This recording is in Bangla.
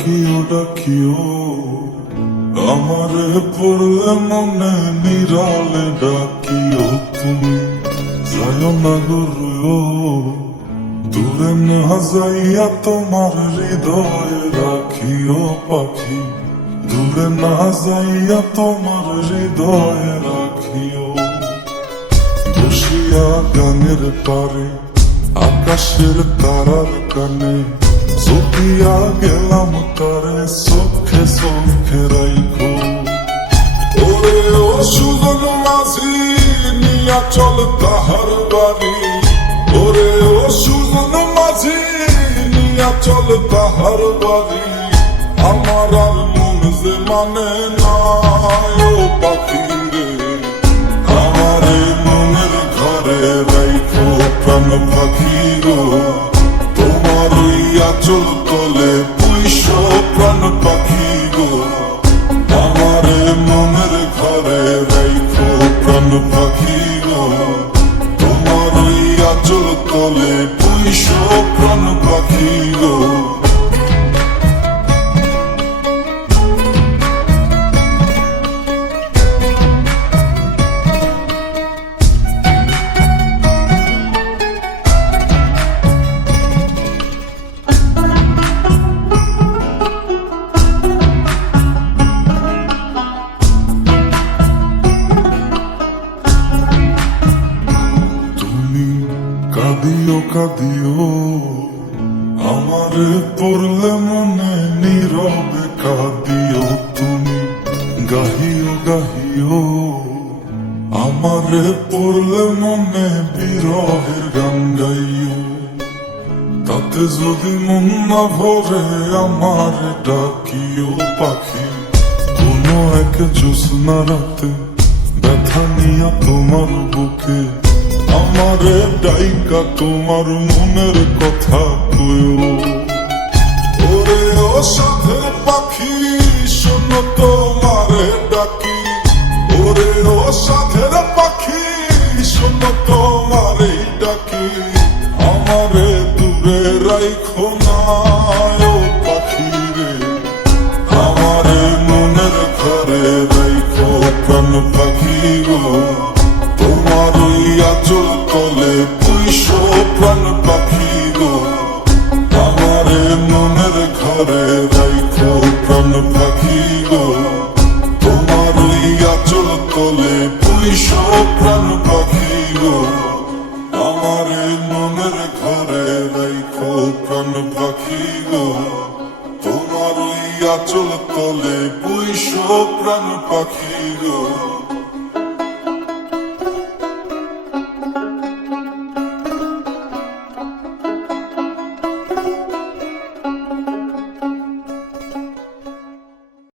ডাকিও ডাকিও আমারে পড়লে মনে নিরালে ডাকিও তুমি যায় না গো দূরে না যাইয়া তোমার হৃদয়ে রাখিও পাখি দূরে না যাইয়া তোমার হৃদয়ে রাখিও বসিয়া গানের পারে আকাশের তারার কানে চোখিয়া গেলাম তারে চোখে চোখে রাইখো ওরে ও সুজন মাঝি নিয়া চল তাহার বাড়ি ওরে ও সুজন মাঝি নিয়া চল তাহার বাড়ি আমার আর মন যে মানে না ও পাখি রে আমারে মনের ঘরে রাইখো প্রাণ পাখি গো তোমার আঁচল তলে পুইশ প্রাণ পাখি গো আমারে মনের ঘরে রাইখো প্রাণ পাখি গো তোমার আঁচল তলে পুইশ প্রাণ পাখি গো কাঁদিও কাঁদিও আমারে পড়লে মনে নীরবে কাঁদিও তুমি গাহিও গাহিও আমারে পড়লে মনে বিরহের গান গাইও তাতে যদি মন না ভরে আমারে ডাকিও পাখি কোনো এক জ্যোৎস্না রাতে ব্যথা নিয়া তোমার বুকে আমারে ডাইকা তোমার মনের কথা কইও ওরে ও সাথের পাখি শোনো তোমারে ডাকি ওরে ও সাথের পাখি শোনো তোমারে ডাকি আমারে দূরে রাইখো না ও পাখি রে আমারে মনের ঘরে রাইখো প্রাণ পাখি গো তোমার আঁচল তলে পুইশ প্রাণ পাখি গো আমারে মনের ঘরে রাইখো প্রাণ পাখি গো তোমার আঁচল তলে পুইশ প্রাণ পাখি গো আমারে মনের ঘরে রাইখো প্রাণ পাখি গো তোমার আঁচল তলে পুইশ প্রাণ পাখি গো